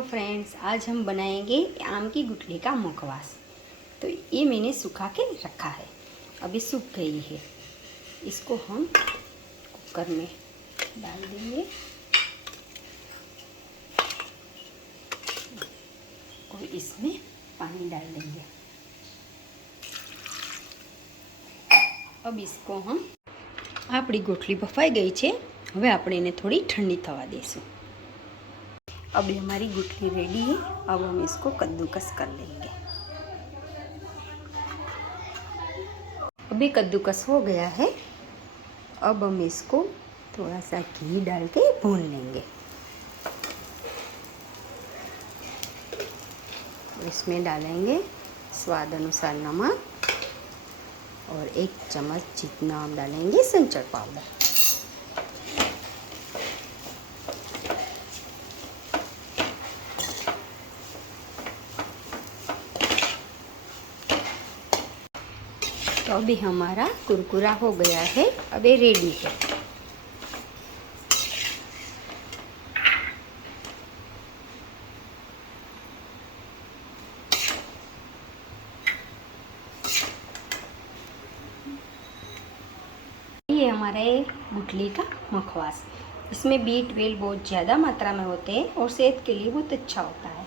Hello friends, आज हम बनाएंगे आम की गुठली का मुखवास। तो ये मैंने सुखा के रखा है, अभी सूख गई है। इसको हम कुकर में डाल देंगे और इसमें पानी डाल देंगे। अब इसको हम આપણી ગોઠલી બફાઈ ગઈ છે। હવે આપણે એને थोड़ी ठंडी थवा देसूँ। अब हमारी गुठली रेडी है। अब हम इसको कद्दूकस कर लेंगे। अभी कद्दूकस हो गया है। अब हम इसको थोड़ा सा घी डाल के भून लेंगे। और इसमें डालेंगे स्वाद अनुसार नमक और 1 चम्मच जितना हम डालेंगे संचर पाउडर। तो अभी हमारा कुरकुरा हो गया है। अब ये रेडी है। ये हमारा ये गुठली का मुखवास। इसमें B12 बहुत ज़्यादा मात्रा में होते हैं और सेहत के लिए बहुत अच्छा होता है।